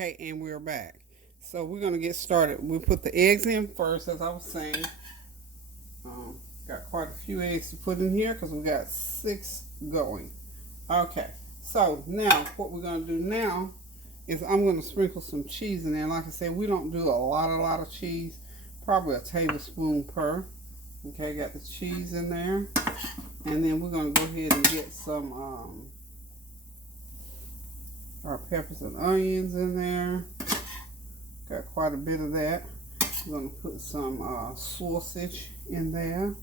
Okay, and we're back. So we're gonna get started. We put the eggs in first, as I was saying. Got quite a few eggs to put in here because we got 6 going. Okay, so now what we're gonna do now is I'm gonna sprinkle some cheese in there. Like I said, we don't do a lot of cheese. Probably a tablespoon per. Okay, got the cheese in there, and then we're gonna go ahead and get some our peppers and onions in there. Got quite a bit of that. We're going to put some sausage in there.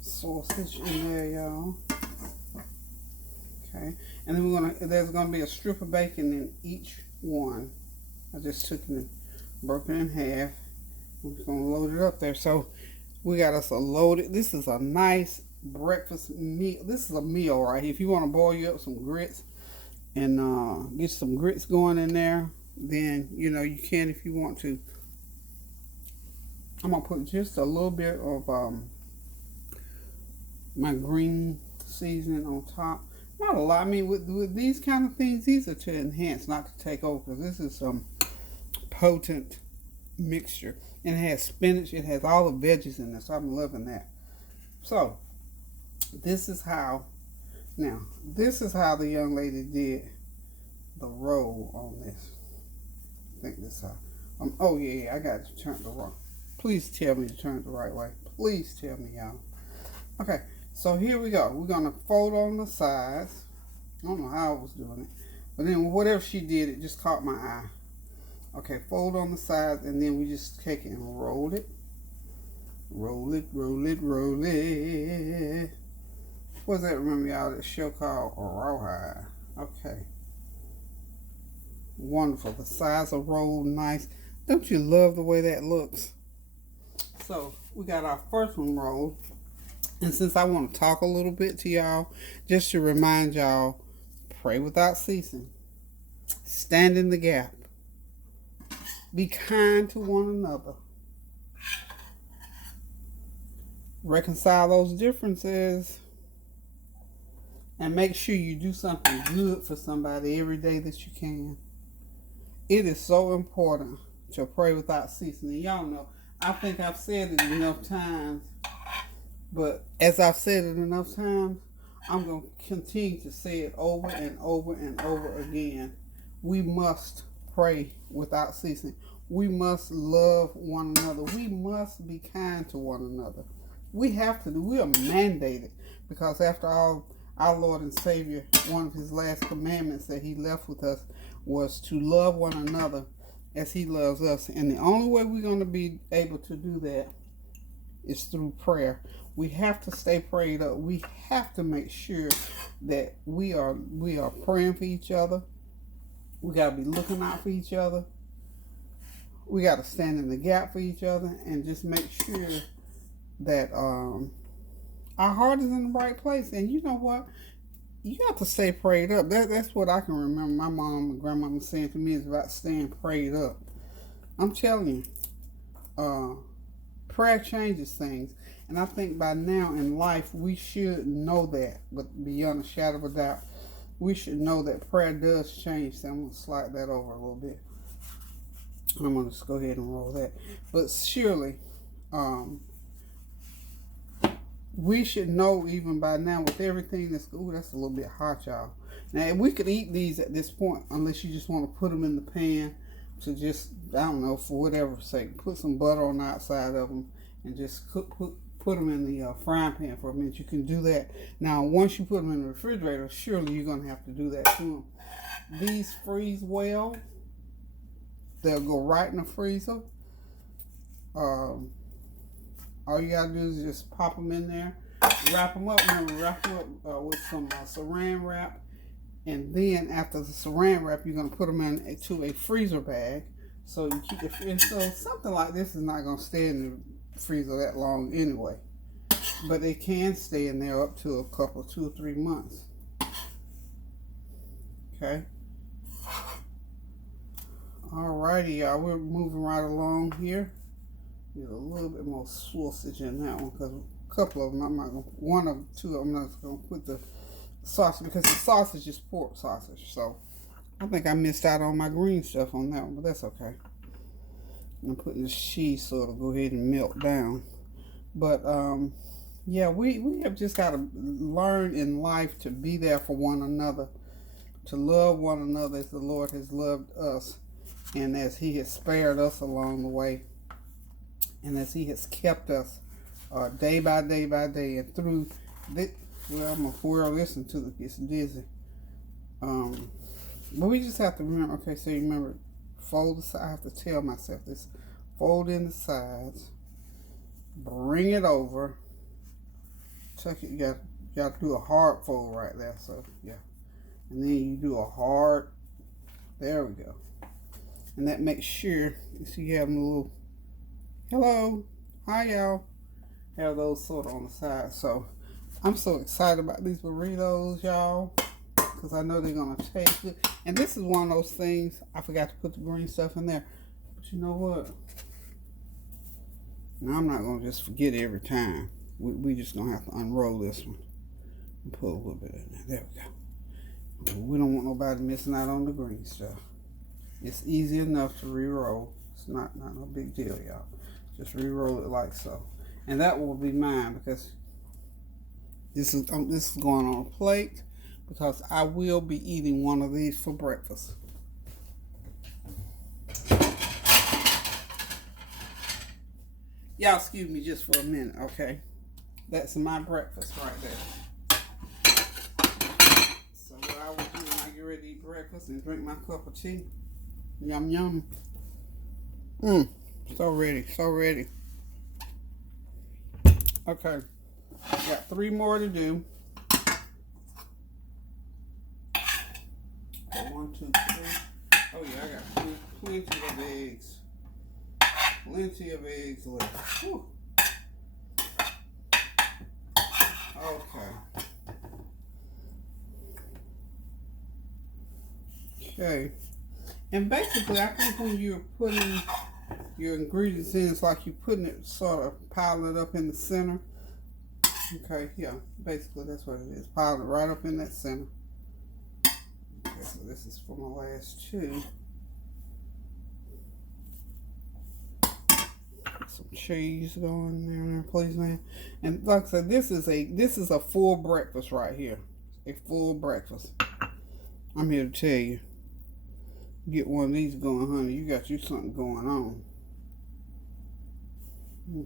Sausage in there, y'all. Okay. And then there's going to be a strip of bacon in each one. I just took it and broke it in half. I'm just going to load it up there. So we got us a loaded, this is a nice breakfast meal. This is a meal right here. If you want to boil you up some grits and get some grits going in there, then you can if you want to. I'm gonna put just a little bit of my green seasoning on top. Not a lot. I mean, with these kind of things, these are to enhance, not to take over, because this is some potent mixture, and it has spinach. It has all the veggies in there, so I'm loving that. So this is how the young lady did the roll on this. I think this how. Oh yeah, I got to turn it the wrong. Please tell me to turn it the right way. Please tell me, y'all. Okay, so here we go. We're gonna fold on the sides. I don't know how I was doing it, but then whatever she did, it just caught my eye. Okay, fold on the sides, and then we just take it and roll it. Roll it, roll it, roll it. What's that? Remember, y'all, that show called Rawhide. Okay. Wonderful. The sides are rolled nice. Don't you love the way that looks? So we got our first one rolled. And since I want to talk a little bit to y'all, just to remind y'all, pray without ceasing. Stand in the gap. Be kind to one another. Reconcile those differences. And make sure you do something good for somebody every day that you can. It is so important to pray without ceasing. And y'all know, I think I've said it enough times. But as I've said it enough times, I'm going to continue to say it over and over and over again. We must pray without ceasing. We must love one another. We must be kind to one another. We have to do. We are mandated, because after all, our Lord and Savior, one of his last commandments that he left with us was to love one another as he loves us. And the only way we're going to be able to do that is through prayer. We have to stay prayed up. We have to make sure that we are praying for each other. We got to be looking out for each other. We got to stand in the gap for each other, and just make sure that our heart is in the right place. And you know what? You got to stay prayed up. That's what I can remember my mom and grandmama saying to me, is about staying prayed up. I'm telling you, prayer changes things. And I think by now in life, we should know that. But beyond a shadow of a doubt, we should know that prayer does change things. I'm going to slide that over a little bit. I'm going to just go ahead and roll that. But surely, we should know even by now with everything that's good. That's a little bit hot, y'all. Now, we could eat these at this point, unless you just want to put them in the pan to just, I don't know, for whatever sake. Put some butter on the outside of them and just put them in the frying pan for a minute. You can do that. Now, once you put them in the refrigerator, surely you're going to have to do that to them. These freeze well. They'll go right in the freezer. All you gotta do is just pop them in there, wrap them up. Remember, wrap them up with some saran wrap, and then after the saran wrap, you're gonna put them into a freezer bag, so you keep it. And so something like this is not gonna stay in the freezer that long anyway, but it can stay in there up to a couple, 2 or 3 months. Okay. Alrighty, y'all. We're moving right along here. Get a little bit more sausage in that one, because a couple of them, I'm not going to, one of two, I'm not going to put the sausage, because the sausage is pork sausage. So I think I missed out on my green stuff on that one, but that's okay. I'm putting this cheese so it'll go ahead and melt down. But yeah, we have just got to learn in life to be there for one another, to love one another as the Lord has loved us, and as He has spared us along the way, and as He has kept us day by day by day, and through this. Well, I'm gonna whirl this until it gets dizzy. But we just have to remember. Okay, so you remember, fold the side. I have to tell myself this: fold in the sides, bring it over, tuck it. You got to do a hard fold right there. So yeah, and then you do a hard. There we go, and that makes sure you see you have a little hello, hi y'all. Have those sort of on the side. So I'm so excited about these burritos, y'all, because I know they're going to taste good. And this is one of those things, I forgot to put the green stuff in there. But you know what? Now, I'm not going to just forget every time. We just going to have to unroll this one and put a little bit in there. There we go. We don't want nobody missing out on the green stuff. It's easy enough to re-roll. It's not no big deal, y'all. Just re-roll it like so. And that will be mine because this is going on a plate because I will be eating one of these for breakfast. Y'all excuse me just for a minute, okay? That's my breakfast right there. So what I will do when I get ready to eat breakfast and drink my cup of tea. Yum yum. So ready, so ready. Okay. Got 3 more to do. Okay, 1, 2, 3. Oh yeah, I got plenty of eggs. Plenty of eggs left. Whew. Okay. Okay. And basically, I think when you're putting your ingredients in, it's like you're putting it, sort of piling it up in the center. Okay, yeah, basically that's what it is. Piling it right up in that center. Okay, so this is for my last 2. Put some cheese going there, please, man. And like I said, this is a full breakfast right here. A full breakfast. I'm here to tell you. Get one of these going, honey. You got you something going on.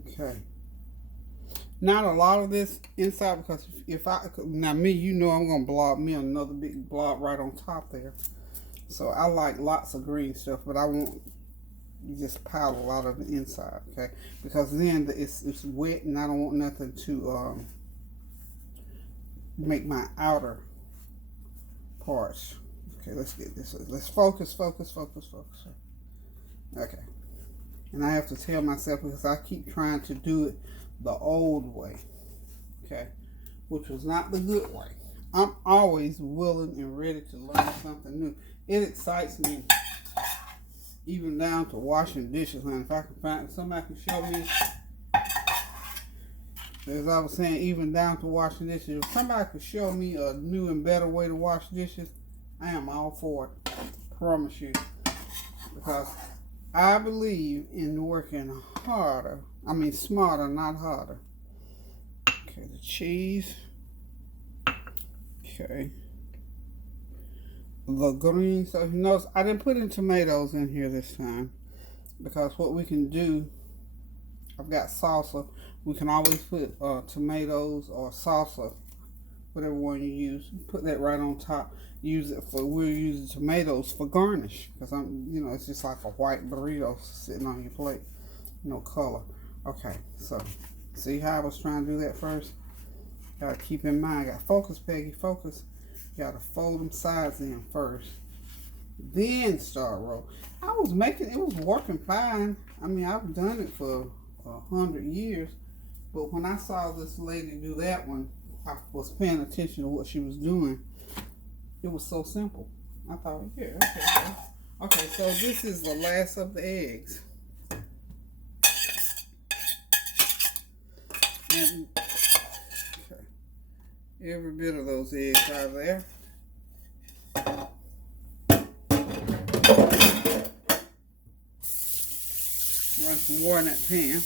Okay. Not a lot of this inside because now me, you know I'm going to blob me another big blob right on top there. So I like lots of green stuff, but I won't just pile a lot of the inside, okay? Because then it's wet and I don't want nothing to make my outer parts. Okay, let's get this. Let's focus. Okay. And I have to tell myself because I keep trying to do it the old way, okay, which was not the good way. I'm always willing and ready to learn something new. It excites me, even down to washing dishes. And if I can find somebody can show me, as I was saying, even down to washing dishes, if somebody could show me a new and better way to wash dishes, I am all for it. Promise you, because I believe in working harder. I mean smarter, not harder. Okay, the cheese. Okay. The green stuff. You notice I didn't put in tomatoes in here this time. Because what we can do, I've got salsa. We can always put tomatoes or salsa, whatever one you use. Put that right on top. Use it for, we'll use the tomatoes for garnish. Because it's just like a white burrito sitting on your plate. No color. Okay, so see how I was trying to do that first? Gotta keep in mind, gotta focus, Peggy, focus. Gotta fold them sides in first. Then start roll. I was making, it was working fine. I mean, I've done it for 100 years. But when I saw this lady do that one, I was paying attention to what she was doing. It was so simple. I thought, yeah, okay. Okay, so this is the last of the eggs. And okay, every bit of those eggs are there. some water in that pan.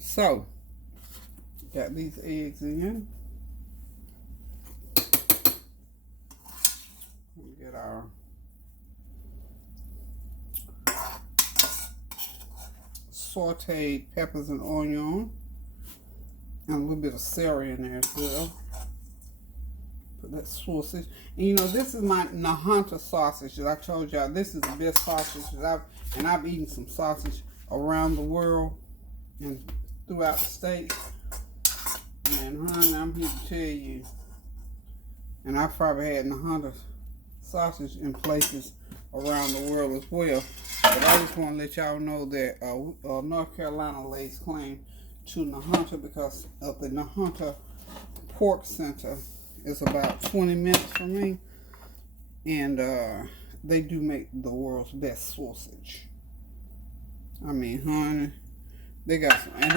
So, got these eggs in. Get our sauteed peppers and onion, and a little bit of celery in there as well. Put that sausage. And you know, this is my Nahanta sausage that I told y'all. This is the best sausage that I've eaten some sausage around the world and throughout the state. And honey, I'm here to tell you, and I've probably had Nahanta sausage in places around the world as well. But I just want to let y'all know that North Carolina lays claim to Nahanta because of the Nahanta Pork Center. It's about 20 minutes from me, and they do make the world's best sausage. I mean, honey, they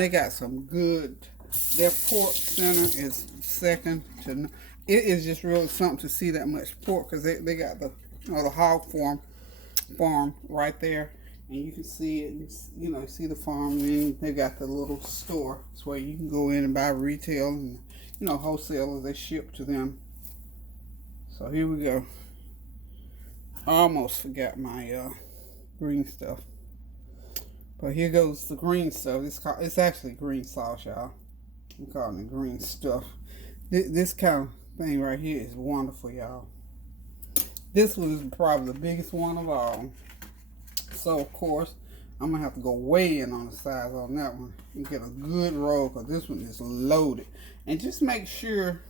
got some good. Their pork center is second to none. It is just really something to see that much pork, because they got the the hog farm right there, and you can see it. You know, see the farm, and then they got the little store. It's where you can go in and buy retail, and wholesalers, they ship to them. So here we go. I almost forgot my green stuff, but here goes the green stuff. It's actually green sauce, y'all. I'm calling it green stuff. This kind of thing right here is wonderful, y'all. This one is probably the biggest one of all. So, of course, I'm going to have to go way in on the size on that one and get a good roll, because this one is loaded. And just make sure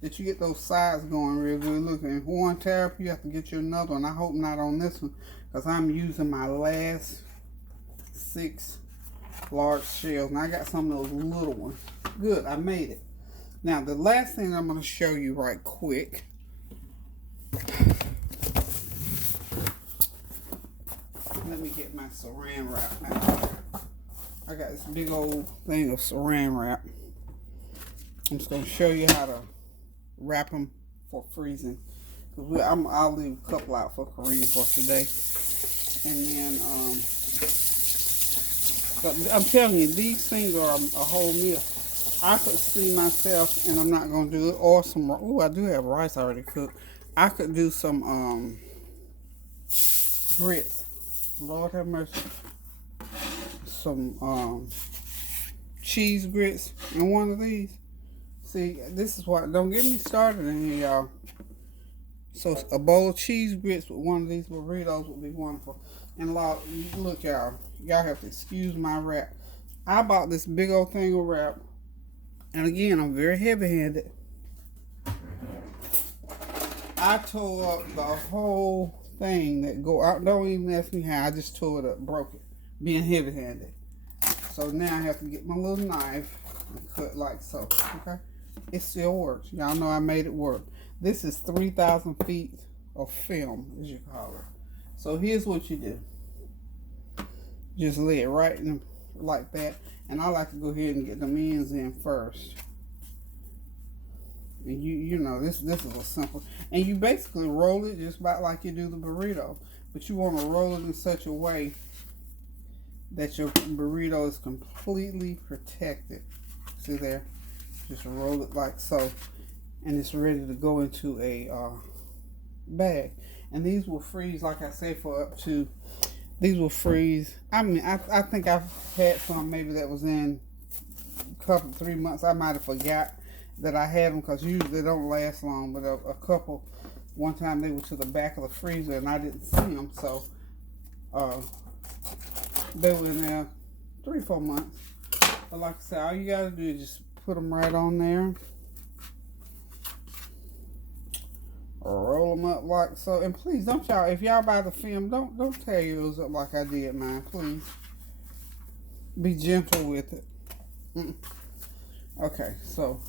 that you get those sides going real good. Look, in one tariff, you have to get you another one. I hope not on this one, because I'm using my last 6 large shells. And I got some of those little ones. Good, I made it. Now, the last thing I'm going to show you right quick. Let me get my saran wrap now. I got this big old thing of saran wrap. I'm just going to show you how to wrap them for freezing. I'll leave a couple out for Kareem for today. And then, but I'm telling you, these things are a whole meal. I could see myself, and I'm not going to do it, or some, I do have rice already cooked. I could do some grits. Lord have mercy. Some cheese grits in one of these. See, this is what, don't get me started in here, y'all. So a bowl of cheese grits with one of these burritos would be wonderful. And look, y'all have to excuse my wrap. I bought this big old thing of wrap. And again, I'm very heavy-handed. I tore up the whole thing that go out. Don't even ask me how. I just tore it up, broke it, being heavy-handed. So now I have to get my little knife and cut like so. Okay, it still works. Y'all know I made it work. This is 3,000 feet of film, as you call it. So here's what you do. Just lay it right in like that. And I like to go ahead and get them ends in first. And you know, this is a simple. And you basically roll it just about like you do the burrito. But you want to roll it in such a way that your burrito is completely protected. See there? Just roll it like so. And it's ready to go into a bag. And these will freeze, like I said, for up to... These will freeze. I mean, I think I've had some maybe that was in a couple, 3 months. I might have forgot that I had them, because usually they don't last long. But a couple, one time they were to the back of the freezer and I didn't see them. So they were in there 3-4 months. But like I said, all you got to do is just put them right on there. Roll them up like so. And please, don't y'all, if y'all buy the film, don't tear yours up like I did mine. Please be gentle with it. Okay, so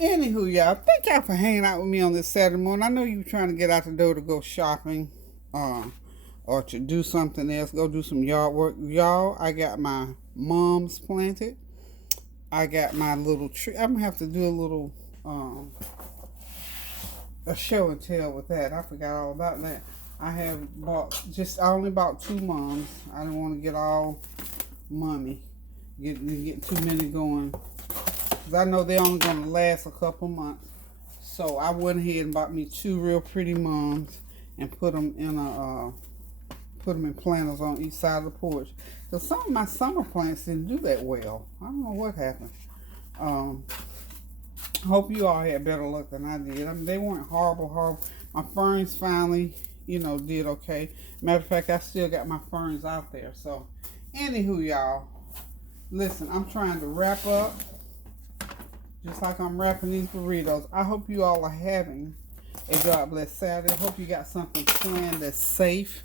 anywho, y'all, thank y'all for hanging out with me on this Saturday morning. I know you were trying to get out the door to go shopping, or to do something else, go do some yard work. Y'all, I got my mums planted. I got my little tree. I'm gonna have to do a little a show and tell with that. I forgot all about that. I only bought 2 mums. I didn't want to get all mummy, get too many going. Because I know they're only going to last a couple months. So I went ahead and bought me 2 real pretty mums and put them in planters on each side of the porch. Because some of my summer plants didn't do that well. I don't know what happened. Hope you all had better luck than I did. I mean, they weren't horrible. My ferns finally, did okay. Matter of fact, I still got my ferns out there. So, anywho, y'all, listen, I'm trying to wrap up just like I'm wrapping these burritos. I hope you all are having a God bless Saturday. I hope you got something planned that's safe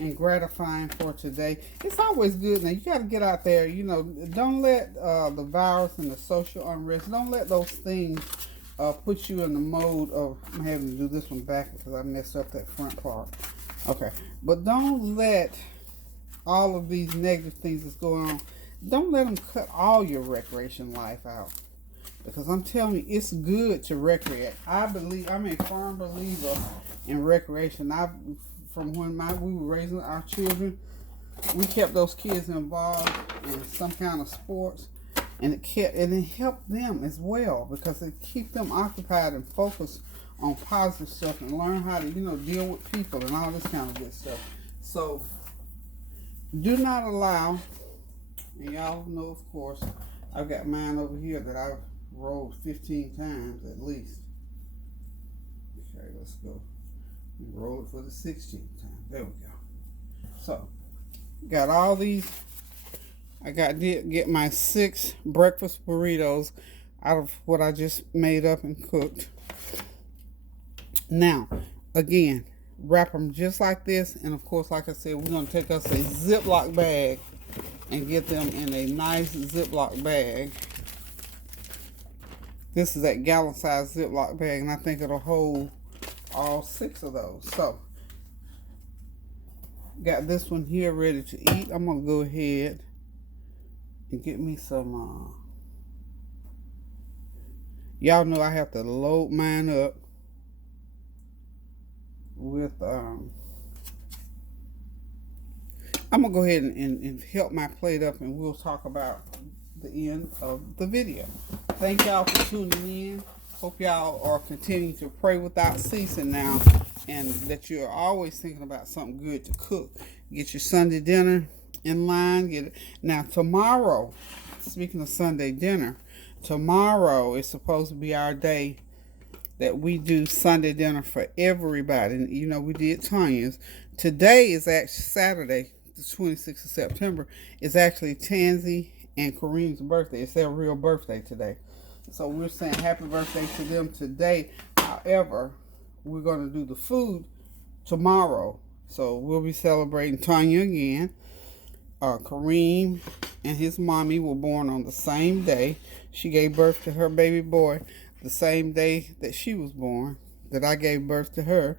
and gratifying for today. It's always good. Now, you got to get out there. Don't let the virus and the social unrest, don't let those things put you in the mode of, I'm having to do this one back because I messed up that front part. Okay. But don't let all of these negative things that's going on, don't let them cut all your recreation life out. Because I'm telling you, it's good to recreate. I'm a firm believer in recreation. From when we were raising our children, we kept those kids involved in some kind of sports, and it helped them as well because it kept them occupied and focused on positive stuff and learn how to deal with people and all this kind of good stuff. So do not allow, and y'all know, of course, I've got mine over here that I've rolled 15 times at least. Okay, let's go. We roll it for the 16th time. There we go. So, got all these. I did get my 6 breakfast burritos out of what I just made up and cooked. Now, again, wrap them just like this. And of course, like I said, we're going to take us a Ziploc bag and get them in a nice Ziploc bag. This is that gallon size Ziploc bag, and I think it'll hold all 6 of those. So, got this one here ready to eat. I'm going to go ahead and get me some, y'all know I have to load mine up with, I'm going to go ahead and help my plate up, and we'll talk about the end of the video. Thank y'all for tuning in. Hope y'all are continuing to pray without ceasing now, and that you're always thinking about something good to cook. Get your Sunday dinner in line. Now tomorrow, speaking of Sunday dinner, tomorrow is supposed to be our day that we do Sunday dinner for everybody. And we did Tanya's. Today is actually Saturday, the 26th of September. Is actually Tansy and Kareem's birthday. It's their real birthday today. So we're saying happy birthday to them today. However, we're going to do the food tomorrow. So we'll be celebrating Tanya again. Kareem and his mommy were born on the same day. She gave birth to her baby boy the same day that she was born, that I gave birth to her.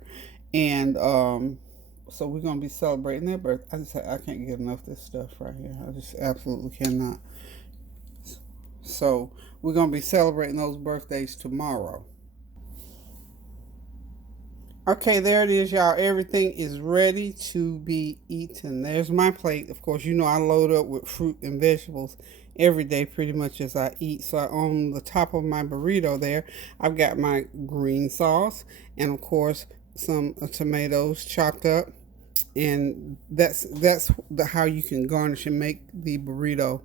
And so we're going to be celebrating their birth. I can't get enough of this stuff right here. I just absolutely cannot. So we're going to be celebrating those birthdays tomorrow. Okay, there it is, y'all. Everything is ready to be eaten. There's my plate. Of course, I load up with fruit and vegetables every day pretty much as I eat. So on the top of my burrito there, I've got my green sauce and, of course, some tomatoes chopped up. And that's how you can garnish and make the burrito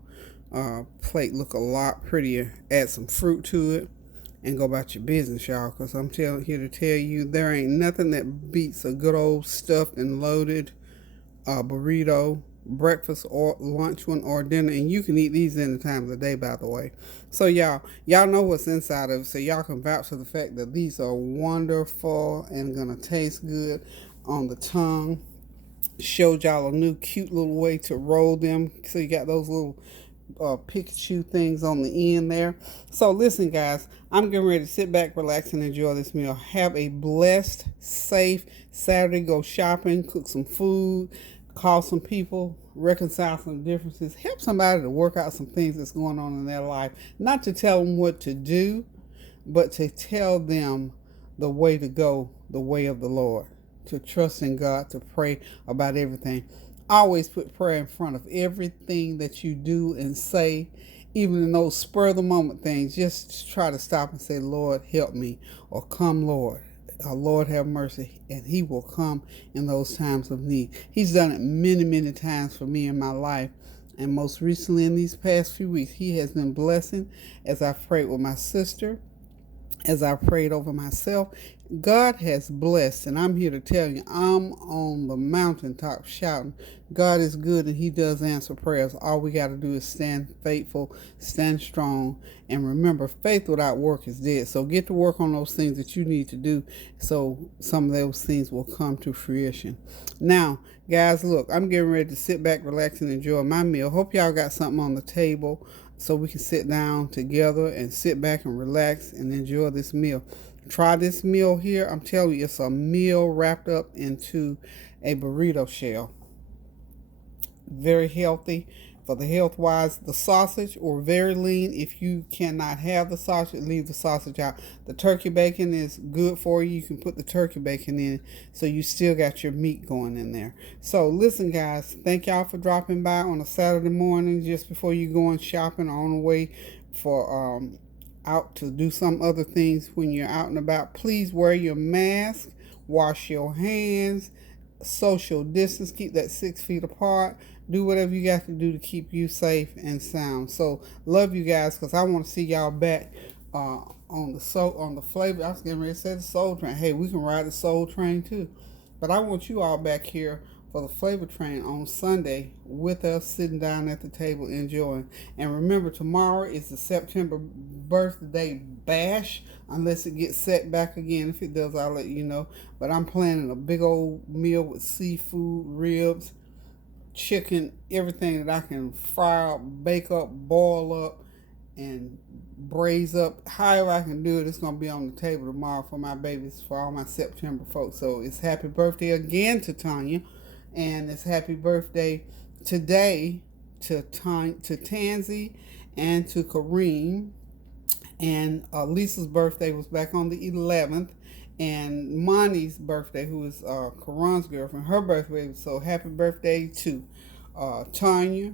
plate look a lot prettier. Add some fruit to it and go about your business, y'all, because I'm here to tell you there ain't nothing that beats a good old stuffed and loaded burrito, breakfast or lunch one or dinner. And you can eat these any time of the day, by the way. So y'all know what's inside of it, so y'all can vouch for the fact that these are wonderful and gonna taste good on the tongue. Showed y'all a new cute little way to roll them. So you got those little Pikachu things on the end there. So listen, guys, I'm getting ready to sit back, relax, and enjoy this meal. Have a blessed, safe Saturday. Go shopping, cook some food, call some people, reconcile some differences, help somebody to work out some things that's going on in their life. Not to tell them what to do, but to tell them the way to go, the way of the Lord, to trust in God, to pray about everything. Always put prayer in front of everything that you do and say, even in those spur of the moment things. Just try to stop and say, Lord, help me, or come, Lord. Lord, have mercy, and He will come in those times of need. He's done it many, many times for me in my life, and most recently in these past few weeks, He has been blessing as I've prayed with my sister, as I prayed over myself. God has blessed, and I'm here to tell you, I'm on the mountaintop shouting, God is good and He does answer prayers. All we got to do is stand faithful, stand strong, and remember, faith without work is dead. So get to work on those things that you need to do so some of those things will come to fruition. Now, guys, look, I'm getting ready to sit back, relax, and enjoy my meal. Hope y'all got something on the table so we can sit down together and sit back and relax and enjoy this meal. Try this meal here. I'm telling you, it's a meal wrapped up into a burrito shell. Very healthy for the health wise. The sausage, or very lean. If you cannot have the sausage, leave the sausage out. The turkey bacon is good for you. You can put the turkey bacon in, so you still got your meat going in there. So listen, guys, thank y'all for dropping by on a Saturday morning just before you going shopping or on the way for out to do some other things. When you're out and about, please wear your mask, wash your hands, social distance, keep that 6 feet apart. Do whatever you got to do to keep you safe and sound. So love you guys, because I want to see y'all back on the flavor. I was getting ready to say the soul train. Hey, we can ride the soul train too, but I want you all back here for the flavor train on Sunday with us, sitting down at the table enjoying. And remember, tomorrow is the September birthday bash, unless it gets set back again. If it does, I'll let you know. But I'm planning a big old meal with seafood, ribs, chicken, everything that I can fry up, bake up, boil up, and braise up. However I can do it, it's going to be on the table tomorrow for my babies, for all my September folks. So it's happy birthday again to Tanya, and it's happy birthday today to Tansy and to Kareem. And Lisa's birthday was back on the 11th. And Monty's birthday, who is Karan's girlfriend, her birthday was, so happy birthday to Tanya,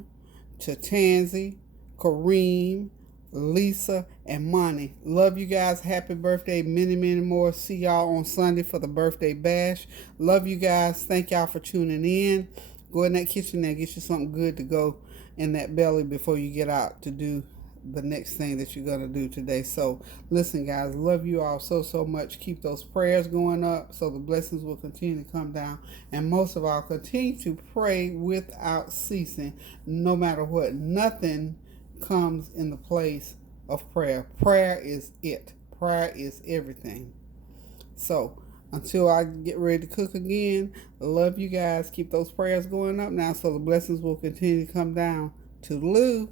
to Tansy, Kareem, Lisa, and Monty. Love you guys. Happy birthday. Many, many more. See y'all on Sunday for the birthday bash. Love you guys. Thank y'all for tuning in. Go in that kitchen there, get you something good to go in that belly before you get out to do the next thing that you're going to do today. So listen, guys, love you all so much. Keep those prayers going up so the blessings will continue to come down, and most of all, continue to pray without ceasing, no matter what. Nothing comes in the place of prayer. Prayer is it. Prayer is everything. So until I get ready to cook again, love you guys. Keep those prayers going up now so the blessings will continue to come down. Toodaloo.